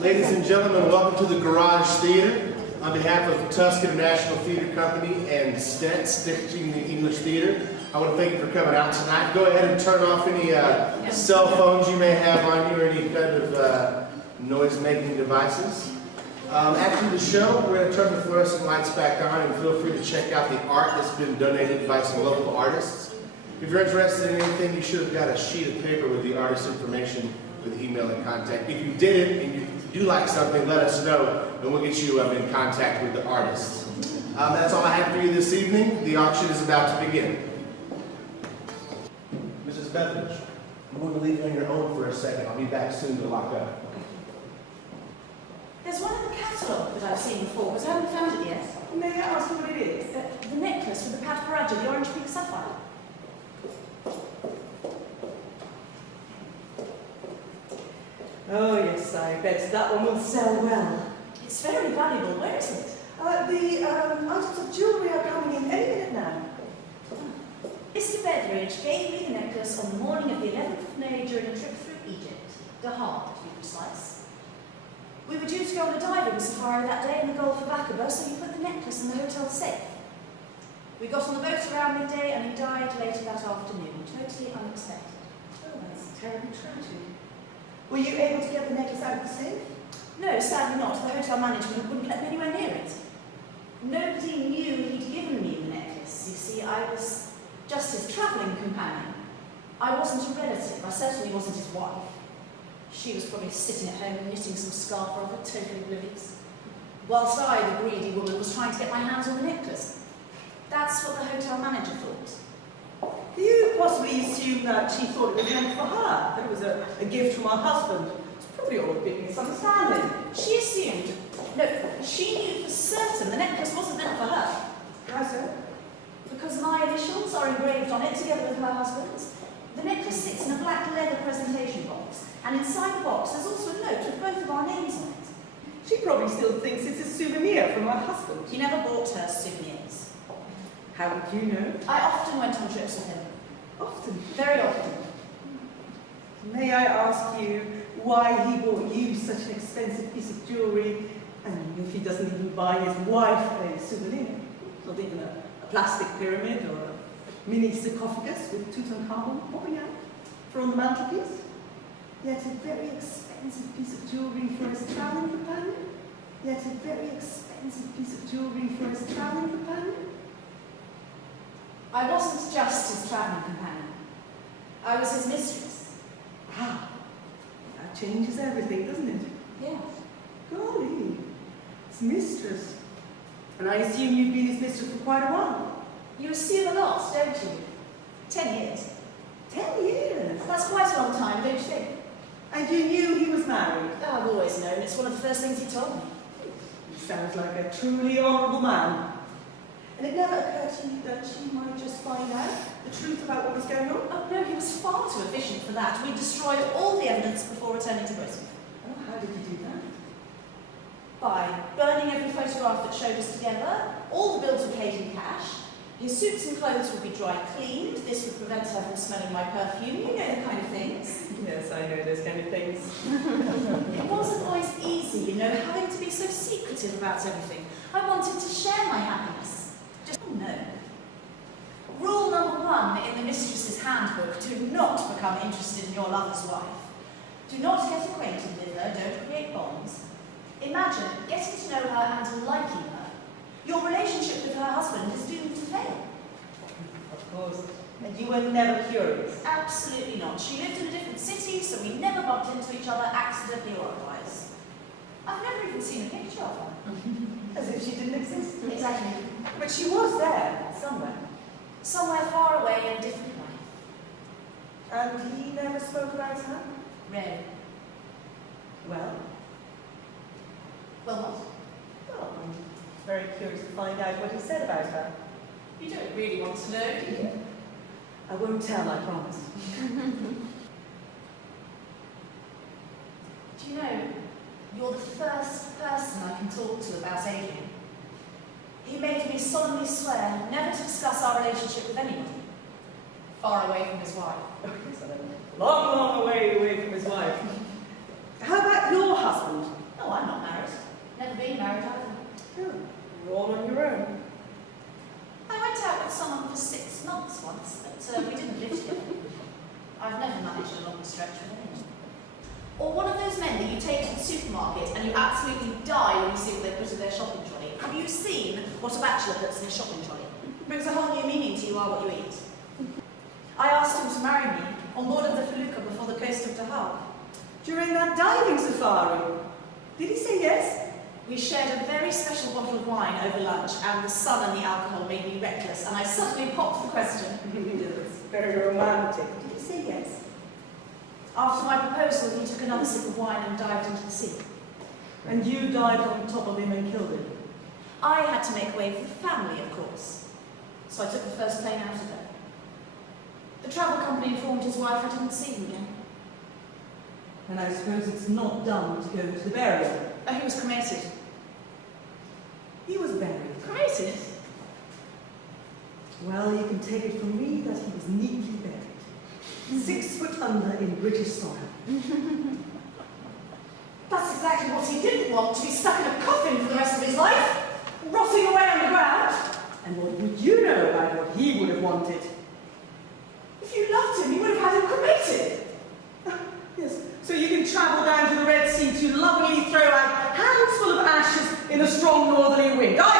Ladies and gentlemen, welcome to the Garage Theater. On behalf of Tusk International Theater Company and STET, Stitching the English Theater, I want to thank you for coming out tonight. Go ahead and turn off any cell phones you may have on you or any kind of noise-making devices. After the show, we're going to turn the fluorescent lights back on, and feel free to check out the art that's been donated by some local artists. If you're interested in anything, you should have got a sheet of paper with the artist's information with email and contact. If you didn't and you do like something, let us know, and we'll get you in contact with the artists. That's all I have for you this evening. The auction is about to begin. Mrs. Betheridge, I'm going to leave you on your own for a second. I'll be back soon to lock up. There's one in the catalogue that I've seen before, but I haven't found it yet. May I ask you what it is? The necklace with the part1, the orange pink sapphire. Oh yes, I bet that one will sell well. It's very valuable. Where is it? The items of jewellery are coming in any minute now. Mr. Betheridge gave me the necklace on the morning of the 11th of May during a trip through Egypt, Dahab to be precise. We were due to go on a diving safari that day in the Gulf of Aqaba, so he put the necklace in the hotel safe. We got on the boat around midday and he died later that afternoon, totally unexpected. Oh, that's terribly tragic. Were you able to get the necklace out of the safe? No, sadly not. The hotel management wouldn't let me anywhere near it. Nobody knew he'd given me the necklace. You see, I was just his travelling companion. I wasn't a relative. I certainly wasn't his wife. She was probably sitting at home knitting some scarf or other, totally oblivious. Whilst I, the greedy woman, was trying to get my hands on the necklace. That's what the hotel manager thought. Do you possibly assume that she thought it was meant for her? That it was a gift from her husband? It's probably all a big misunderstanding. She assumed. No, she knew for certain the necklace wasn't meant for her. How so? Because my initials are engraved on it together with her husband's. The necklace sits in a black leather presentation box, and inside the box there's also a note with both of our names on it. She probably still thinks it's a souvenir from her husband. He never bought her souvenirs. How would you know? I often went on trips with him. Often. Very often. May I ask you why he bought you such an expensive piece of jewellery, and if he doesn't even buy his wife a souvenir? Not even a plastic pyramid or a mini sarcophagus with Tutankhamun popping out for on the mantelpiece? Yet a very expensive piece of jewellery for his travelling companion? Yet a very expensive piece of jewellery for his travelling companion? I wasn't just his travelling companion. I was his mistress. Ah, that changes everything, doesn't it? Yes. Golly, his mistress. And I assume you've been his mistress for quite a while. You assume a lot, don't you? 10 years. 10 years? That's quite a long time, don't you think? And you knew he was married? Oh, I've always known. It's one of the first things he told me. He sounds like a truly honourable man. And it never occurred to you that she might just find out the truth about what was going on? Oh, no, he was far too efficient for that. We destroyed all the evidence before returning to Britain. Oh, how did you do that? By burning every photograph that showed us together. All the bills were paid in cash. His suits and clothes would be dry cleaned. This would prevent her from smelling my perfume. You know the kind of things. Yes, I know those kind of things. It wasn't always easy, you know, having to be so secretive about everything. I wanted to share my happiness. Just, oh no. Rule number 1 in the mistress's handbook: do not become interested in your lover's wife. Do not get acquainted with her, don't create bonds. Imagine getting to know her and liking her. Your relationship with her husband is doomed to fail. Of course. And you were never curious? Absolutely not. She lived in a different city, so we never bumped into each other, accidentally or otherwise. I've never even seen a picture of her. As if she didn't exist. Exactly. But she was there, somewhere. Somewhere far away in a different life. And he never spoke about her? Rarely. Well? Well, what? Well, I'm very curious to find out what he said about her. You don't really want to know, do you? I won't tell, I promise. Do you know, you're the first person I can talk to about Adrian. He made me solemnly swear never to discuss our relationship with anyone, far away from his wife. Long, long way away from his wife. How about your husband? supermarket and you absolutely die when you see what they put in their shopping trolley. Have you seen what a bachelor puts in his shopping trolley? It brings a whole new meaning to you are what you eat. I asked him to marry me on board of the felucca before the coast of Dahab. During that diving safari, did he say yes? We shared a very special bottle of wine over lunch, and the sun and the alcohol made me reckless, and I suddenly popped the question. It's very romantic. Did he say yes? After my proposal, he took another sip of wine and dived into the sea. And you dived on top of him and killed him? I had to make way for the family, of course. So I took the first plane out of there. The travel company informed his wife I didn't see him again. And I suppose it's not done to go to the burial. Oh, he was cremated. He was buried. Cremated? Well, you can take it from me that he was neatly buried. 6 foot under in British soil. That's exactly what he didn't want, to be stuck in a coffin for the rest of his life, rotting away on the ground. And what would you know about what he would have wanted? If you loved him, you would have had him cremated. Yes, so you can travel down to the Red Sea to lovingly throw out hands full of ashes in a strong northerly wind. I